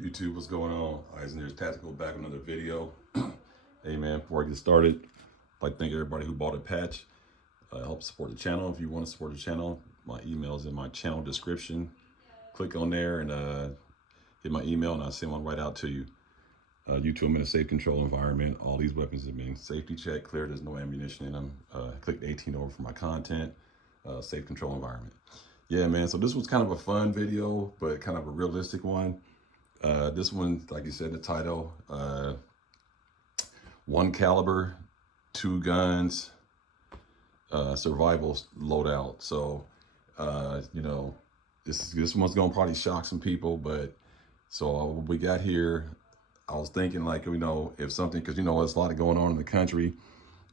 YouTube, what's going on? Eisen's Tactical back with another video. Hey man, before I get started, I'd like to thank everybody who bought a patch. Help support the channel. If you want to support the channel, my email is in my channel description. Click on there and hit my email and I'll send one right out to you. YouTube, I'm in a safe control environment. All these weapons have been safety checked, clear. There's no ammunition in them. Click 18 over for my content. Safe control environment. Yeah, man. So this was kind of a fun video, but kind of a realistic one. This one, like you said in the title, 1 caliber, 2 guns, survival loadout. So, you know, this one's gonna probably shock some people, but so what we got here, I was thinking like, you know, if something, because you know, there's a lot going on in the country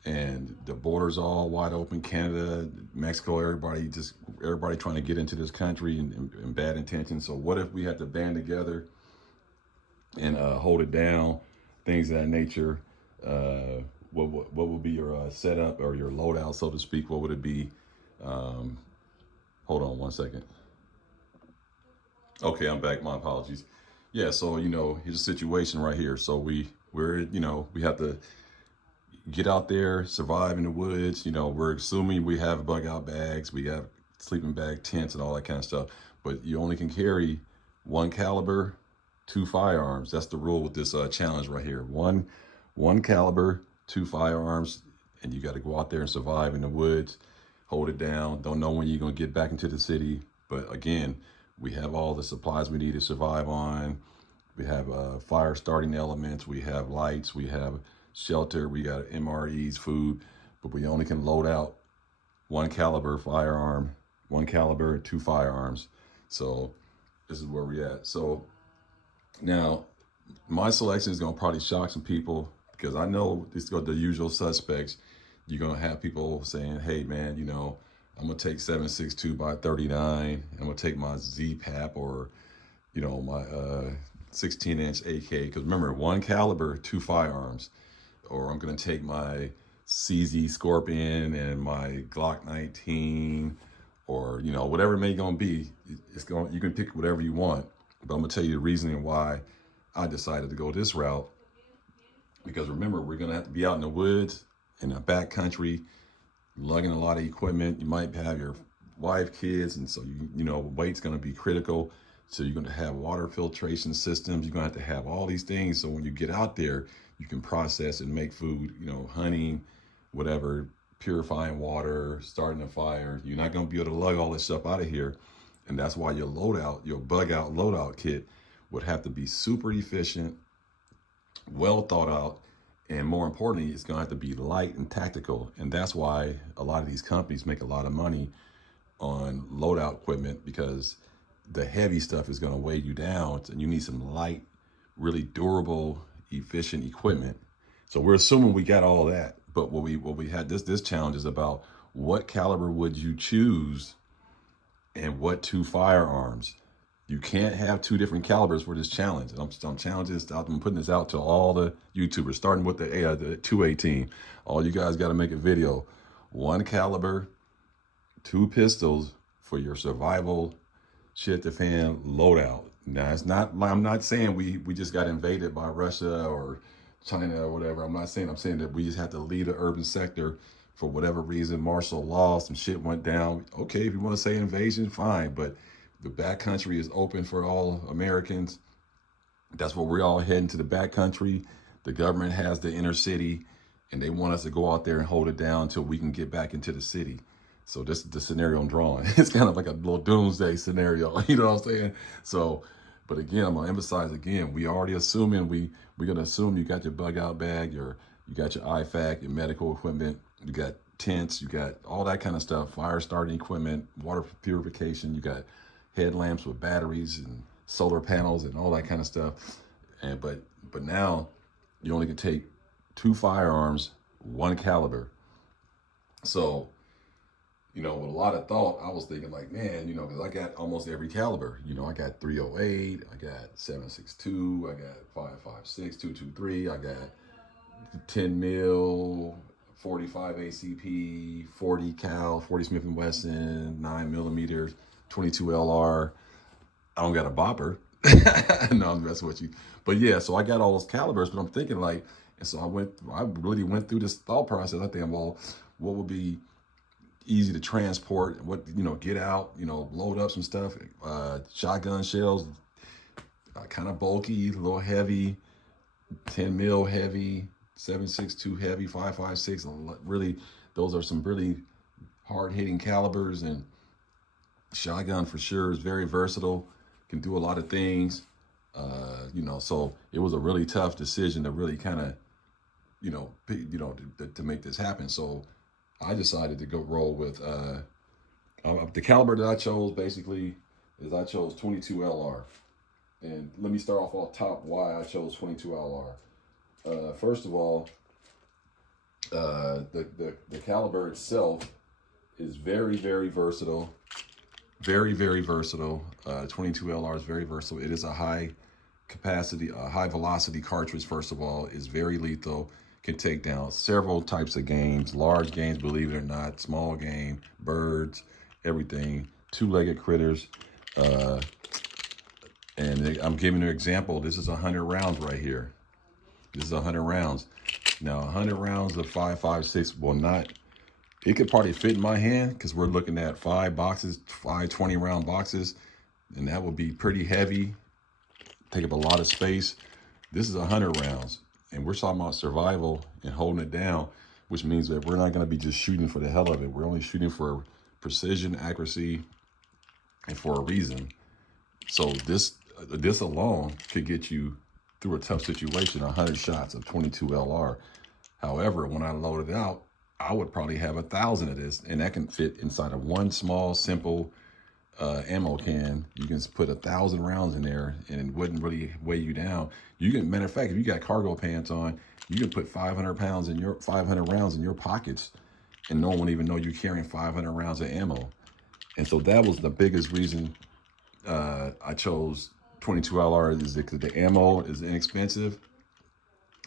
and the border's all wide open, Canada, Mexico, everybody trying to get into this country and bad intentions. So what if we had to band together and hold it down, things of that nature? What would be your setup or your loadout, so to speak? What would it be? Hold on one second. Okay, I'm back. My apologies. Yeah, so you know, here's a situation right here. So we're you know, we have to get out there, survive in the woods. You know, we're assuming we have bug out bags, we have sleeping bag tents and all that kind of stuff, but you only can carry 1 caliber, 2 firearms. That's the rule with this challenge right here. One caliber, 2 firearms, and you got to go out there and survive in the woods, hold it down. Don't know when you're going to get back into the city, but again, we have all the supplies we need to survive on. We have fire starting elements, we have lights, we have shelter, we got MREs, food, but we only can load out 1 caliber firearm, 1 caliber, 2 firearms. So this is where we at. So now my selection is going to probably shock some people, because I know these are the usual suspects. You're going to have people saying, hey man, you know, I'm going to take 7.62 by 39. I'm going to take my Z-PAP, or, you know, my 16-inch AK. Because remember, 1 caliber, 2 firearms. Or I'm going to take my CZ Scorpion and my Glock 19, or, you know, whatever it may going to be. You can pick whatever you want. But I'm going to tell you the reasoning why I decided to go this route. Because remember, we're going to have to be out in the woods, in the back country, lugging a lot of equipment. You might have your wife, kids, and so you know, weight's going to be critical. So you're going to have water filtration systems. You're going to have all these things. So when you get out there, you can process and make food, you know, hunting, whatever, purifying water, starting a fire. You're not going to be able to lug all this stuff out of here. And that's why your loadout, your bug out loadout kit would have to be super efficient, well thought out, and more importantly, it's going to have to be light and tactical. And that's why a lot of these companies make a lot of money on loadout equipment, because the heavy stuff is going to weigh you down, and you need some light, really durable, efficient equipment. So we're assuming we got all that, but what we had, this challenge is about what caliber would you choose and what 2 firearms. You can't have 2 different calibers for this challenge. And I'm putting this out to all the YouTubers, starting with the 218. All you guys got to make a video. 1 caliber, 2 pistols for your survival shit the fan loadout. Now, it's not, I'm not saying we just got invaded by Russia or China or whatever. I'm saying that we just have to leave the urban sector for whatever reason, martial law, some shit went down. Okay, if you want to say invasion, fine, but the backcountry is open for all Americans. That's where we're all heading, to the backcountry. The government has the inner city, and they want us to go out there and hold it down until we can get back into the city. So this is the scenario I'm drawing. It's kind of like a little doomsday scenario, you know what I'm saying? So, but again, I'm gonna emphasize again, we already assuming, we're gonna assume you got your bug out bag, you got your IFAC, your medical equipment, you got tents, you got all that kind of stuff, fire starting equipment, water purification, you got headlamps with batteries and solar panels and all that kind of stuff. And but now you only can take 2 firearms, 1 caliber. So, you know, with a lot of thought, I was thinking like, man, you know, because I got almost every caliber. You know, I got 308, I got 7.62, I got 5.56, 223, I got 10 mil, 45 ACP, 40 cal, 40 Smith & Wesson, 9 millimeters, 22 LR. I don't got a bopper. No, I'm messing with you. But yeah, so I got all those calibers, but I'm thinking like, and so I really went through this thought process. I think, well, what would be easy to transport? What, get out, load up some stuff. Shotgun shells, kind of bulky, a little heavy, 10 mil heavy, 7.62 heavy, 5.56. Really, those are some really hard hitting calibers, and shotgun for sure is very versatile, can do a lot of things. So it was a really tough decision to really kind of, to make this happen. So I decided to go roll with the caliber that I chose. Basically, is I chose 22 LR, and let me start off top why I chose 22 LR. First of all, the caliber itself is very, very versatile. Very, very versatile. 22 LR is very versatile. It is a high capacity, high velocity cartridge. First of all, is very lethal. Can take down several types of games, large games, believe it or not, small game, birds, everything, two-legged critters. And I'm giving you an example. This is 100 rounds right here. This is 100 rounds. Now, 100 rounds of 5.56 will not. It could probably fit in my hand because we're looking at 5 boxes, 5 20-round boxes, and that would be pretty heavy, take up a lot of space. This is 100 rounds, and we're talking about survival and holding it down, which means that we're not going to be just shooting for the hell of it. We're only shooting for precision, accuracy, and for a reason. So this alone could get you through a tough situation, 100 shots of 22 LR. However, when I load it out, I would probably have 1,000 of this, and that can fit inside of one small, simple ammo can. You can put 1,000 rounds in there, and it wouldn't really weigh you down. You can, matter of fact, if you got cargo pants on, you can put 500 rounds in your pockets, and no one will even know you're carrying 500 rounds of ammo. And so that was the biggest reason I chose 22 LR, is because the ammo is inexpensive.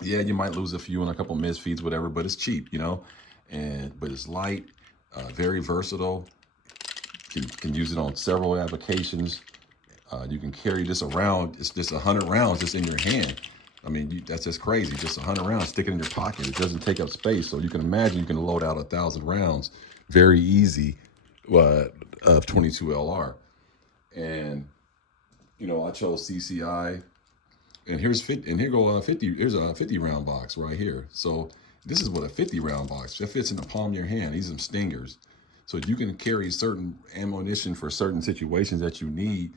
Yeah, you might lose a few and a couple misfeeds, whatever, but it's cheap, but it's light, very versatile. You can use it on several applications. You can carry this around. It's just 100 rounds just in your hand. I mean, that's just crazy. Just 100 rounds, stick it in your pocket. It doesn't take up space. So you can imagine you can load out 1,000 rounds very easy of 22 LR. And, I chose CCI. And here's 50, and here go 50. Here's a 50 round box right here. So this is what a 50 round box. That fits in the palm of your hand. These are some stingers. So you can carry certain ammunition for certain situations that you need,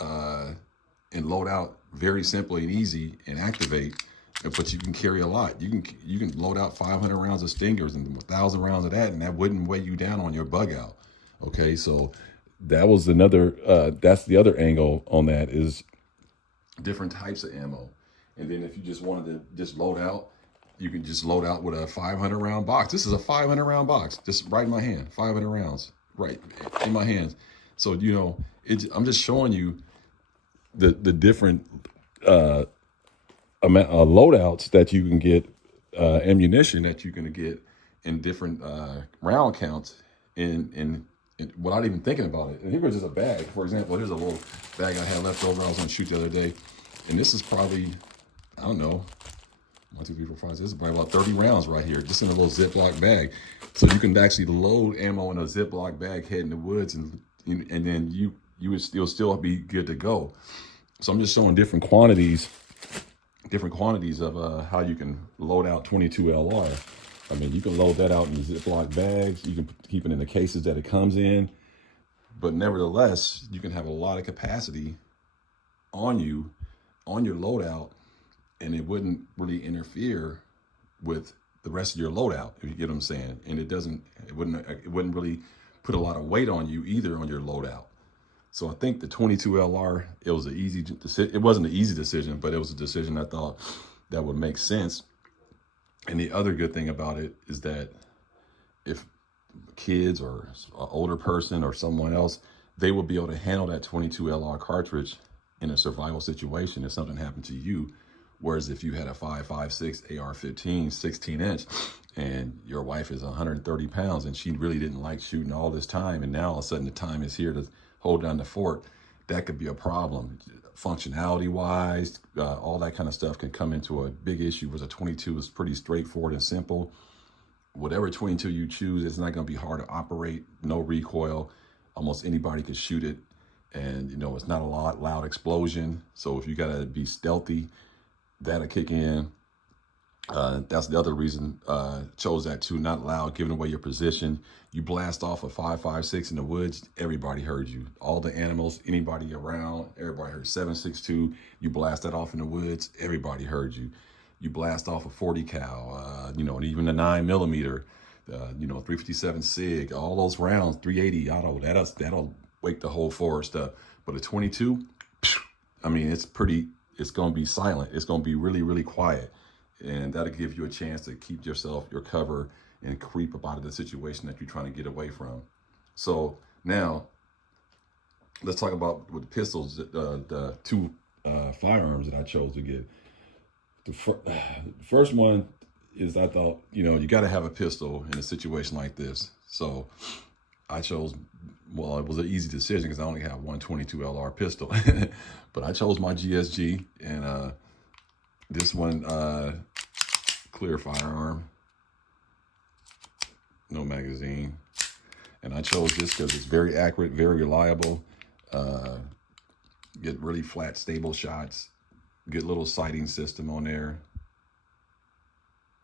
and load out very simply and easy and activate. But you can carry a lot. You can load out 500 rounds of stingers and 1,000 rounds of that, and that wouldn't weigh you down on your bug out. Okay, so that was another. That's the other angle on that, is different types of ammo. And then if you just wanted to just load out, you can just load out with a 500 round box. This is a 500 round box, just right in my hand, 500 rounds, right in my hands. So, I'm just showing you the different loadouts that you can get, ammunition that you can get in different round counts in without even thinking about it. And here was just a bag. For example, here's a little bag I had left over. I was on shoot the other day. And this is probably, I don't know, 1, 2, 3, 4, 5, 6. This is probably about 30 rounds right here, just in a little Ziploc bag. So you can actually load ammo in a Ziploc bag, head in the woods, and then you'll still be good to go. So I'm just showing different quantities of how you can load out 22 LR. I mean, you can load that out in Ziploc bags. You can keep it in the cases that it comes in. But nevertheless, you can have a lot of capacity on your loadout, and it wouldn't really interfere with the rest of your loadout, if you get what I'm saying. And it wouldn't really put a lot of weight on you either on your loadout. So I think the 22 LR, it wasn't an easy decision, but it was a decision I thought that would make sense. And the other good thing about it is that if kids or an older person or someone else, they will be able to handle that 22 LR cartridge in a survival situation if something happened to you. Whereas if you had a 5.56 AR-15 16-inch and your wife is 130 pounds and she really didn't like shooting all this time, and now all of a sudden the time is here to hold down the fort, that could be a problem. Functionality wise, all that kind of stuff can come into a big issue. With a 22 is pretty straightforward and simple. Whatever 22 you choose, it's not going to be hard to operate. No recoil. Almost anybody could shoot it. And, you know, it's not a loud explosion. So if you got to be stealthy, that'll kick in. That's the other reason chose that too. Not loud, giving away your position. You blast off a 5.56 in the woods, everybody heard you. All the animals, anybody around, everybody heard. 7.62, you blast that off in the woods, everybody heard you. You blast off a 40 cal, you know, and even the 9mm, you know, 357 SIG, all those rounds, 380 auto, that'll wake the whole forest up. But a 22, I mean, it's going to be silent. It's going to be really, really quiet. And that'll give you a chance to keep your cover and creep up out of the situation that you're trying to get away from. So now let's talk about with the pistols, the two firearms that I chose to get. The first one is, I thought, you know, you got to have a pistol in a situation like this. So I chose, well, it was an easy decision because I only have one 22 LR pistol, but I chose my GSG, and this one, clear firearm, no magazine. And I chose this because it's very accurate, very reliable, get really flat, stable shots, get little sighting system on there,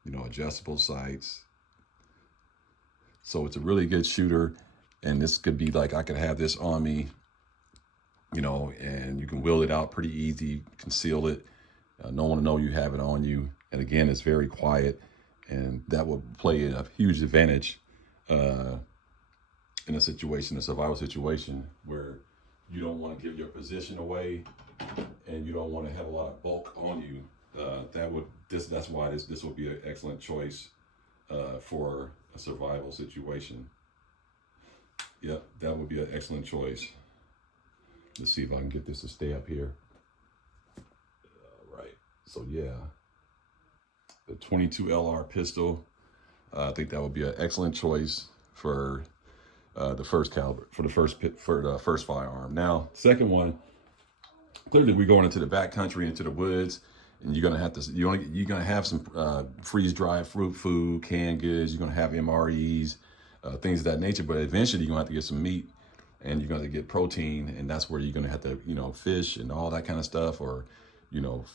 you know, adjustable sights. So it's a really good shooter. And this could be like, I could have this on me, you know, and you can wheel it out pretty easy, conceal it. No one will know you have it on you. And again, it's very quiet, and that will play a huge advantage in a situation, a survival situation, where you don't want to give your position away and you don't want to have a lot of bulk on you. That's why this would be an excellent choice for a survival situation. Yep, that would be an excellent choice. Let's see if I can get this to stay up here. Right. So yeah, the 22 LR pistol. I think that would be an excellent choice for the first caliber, for the first firearm. Now, second one. Clearly, we're going into the backcountry, into the woods, and you're gonna have to. You're gonna have some freeze-dried fruit food, canned goods. You're gonna have MREs, things of that nature. But eventually, you're gonna have to get some meat, and you're gonna get protein, and that's where you're gonna have to, you know, fish and all that kind of stuff, or, you know,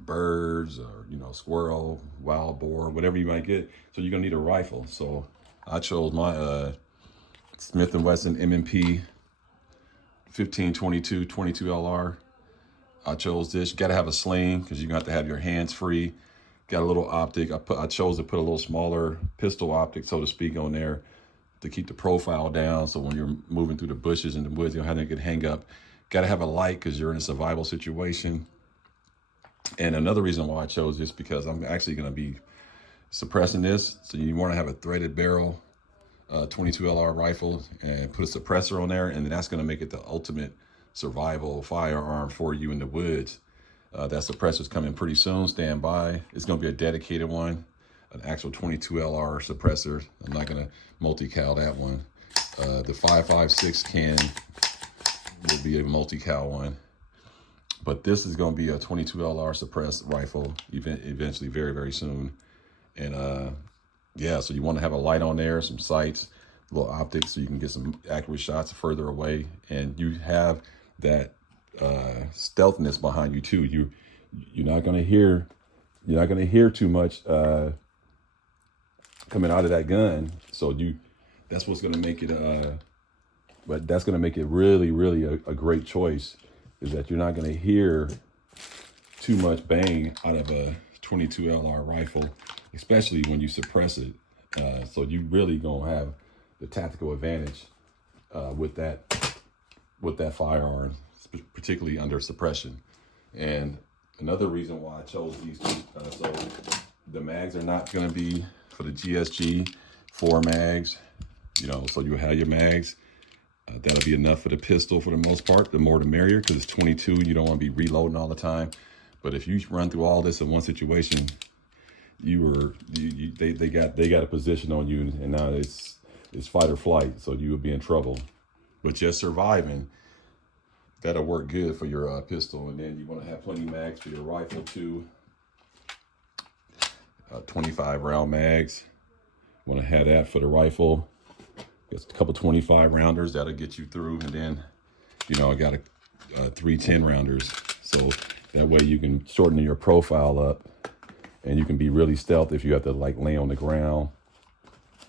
birds, or, you know, squirrel, wild boar, whatever you might get. So you're gonna need a rifle. So I chose my Smith & Wesson M&P 1522 22 LR. I chose this. You got to have a sling because you're going to have your hands free. Got a little optic. I chose to put a little smaller pistol optic, so to speak, on there to keep the profile down. So when you're moving through the bushes in the woods, you don't have to get hang up. Got to have a light because you're in a survival situation. And another reason why I chose this, because I'm actually going to be suppressing this. So you want to have a threaded barrel 22 LR rifle and put a suppressor on there, and that's going to make it the ultimate survival firearm for you in the woods. That suppressor's coming pretty soon. Stand by. It's going to be a dedicated one, an actual 22 LR suppressor. I'm not going to multi-cal that one. The 5.56 can will be a multi-cal one, but this is going to be a 22 LR suppressed rifle eventually, very, very soon. And yeah, so you want to have a light on there, some sights, little optics, so you can get some accurate shots further away, and you have that stealthiness behind you too. You're not gonna hear too much coming out of that gun. So that's what's gonna make it. But that's gonna make it really, really a great choice. Is that you're not gonna hear too much bang out of a 22 LR rifle, especially when you suppress it. So you really gonna have the tactical advantage with that firearm, particularly under suppression. And another reason why I chose these two, so the mags are not gonna be for the GSG 4 mags, you know, so you have your mags. That'll be enough for the pistol for the most part. The more the merrier, because it's 22. You don't want to be reloading all the time. But if you run through all this in one situation, they got a position on you, and now it's fight or flight. So you would be in trouble. But just surviving, that'll work good for your pistol. And then you want to have plenty mags for your rifle too. 25 round mags. Want to have that for the rifle. Just a couple 25 rounders that'll get you through. And then, you know, I got a 3 10 rounders. So that way you can shorten your profile up, and you can be really stealth if you have to like lay on the ground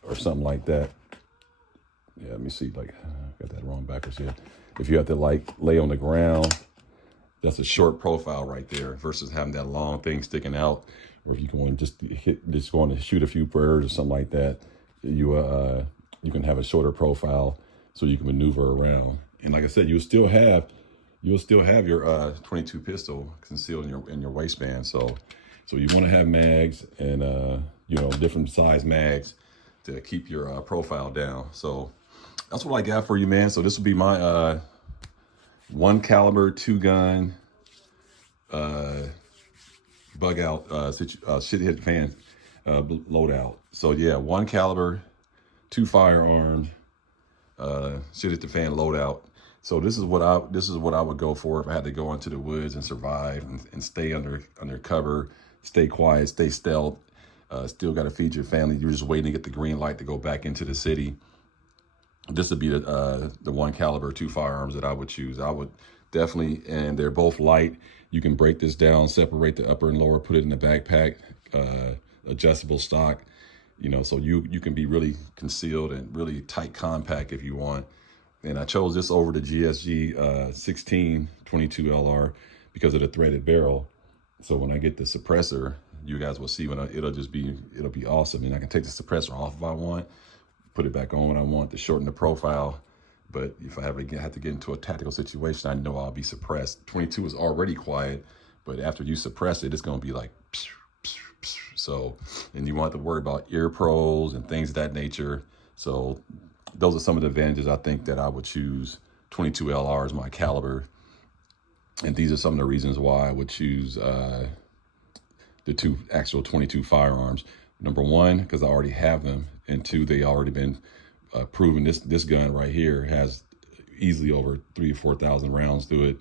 or something like that. Yeah, let me see, like, I got that wrong backwards here. If you have to like lay on the ground, that's a short profile right there versus having that long thing sticking out. Or if you're going just going to shoot a few birds or something like that, you can have a shorter profile so you can maneuver around. And like I said, you'll still have your 22 pistol concealed in your waistband. So you want to have mags and you know, different size mags to keep your profile down. So that's what I got for you, man. So this will be my 1 caliber 2 gun bug out shit hit fan loadout. So yeah, 1 caliber, 2 firearms, shit hit the fan loadout. So this is what I would go for if I had to go into the woods and survive and stay under cover, stay quiet, stay stealth. Still got to feed your family. You're just waiting to get the green light to go back into the city. This would be the 1 caliber 2 firearms that I would choose. I would definitely, and they're both light. You can break this down, separate the upper and lower, put it in the backpack, adjustable stock, you know, so you can be really concealed and really tight compact if you want. And I chose this over the GSG 16 22 LR because of the threaded barrel. So when I get the suppressor, you guys will see it'll be awesome. And I can take the suppressor off if I want, put it back on when I want to shorten the profile. But if I have to get into a tactical situation, I know I'll be suppressed. 22 is already quiet, but after you suppress it, it's going to be like, psh, psh, psh. So, and you want to worry about ear pros and things of that nature. So those are some of the advantages I think that I would choose 22 LR as my caliber. And these are some of the reasons why I would choose the 2 actual 22 firearms. Number 1, because I already have them. And 2, they already been proven. This gun right here has easily over 3,000 or 4,000 rounds through it.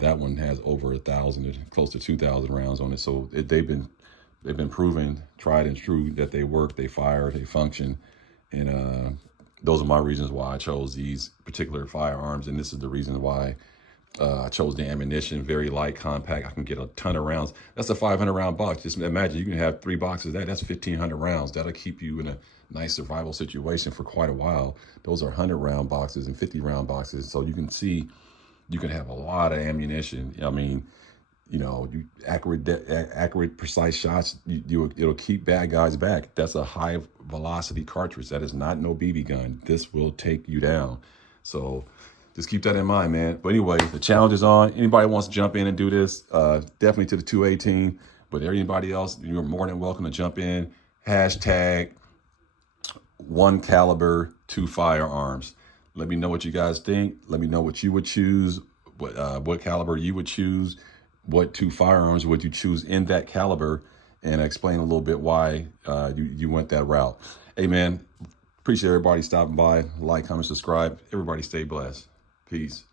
That one has over 1,000, close to 2,000 rounds on it. So they've been proven, tried and true, that they work, they fire, they function. And those are my reasons why I chose these particular firearms. And this is the reason why I chose the ammunition, very light, compact. I can get a ton of rounds. That's a 500 round box. Just imagine you can have 3 boxes of that's 1,500 rounds. That'll keep you in a nice survival situation for quite a while. Those are 100 round boxes and 50 round boxes. So you can see, you can have a lot of ammunition. I mean, you know, accurate, precise shots, it'll keep bad guys back. That's a high velocity cartridge. That is not no BB gun. This will take you down. So just keep that in mind, man. But anyway, the challenge is on. Anybody wants to jump in and do this, definitely to the 218. But anybody else, you're more than welcome to jump in. Hashtag 1 caliber 2 firearms. Let me know what you guys think. Let me know what you would choose, what caliber you would choose, what 2 firearms would you choose in that caliber, and explain a little bit why you went that route. Hey, man, appreciate everybody stopping by. Like, comment, subscribe. Everybody stay blessed. Peace.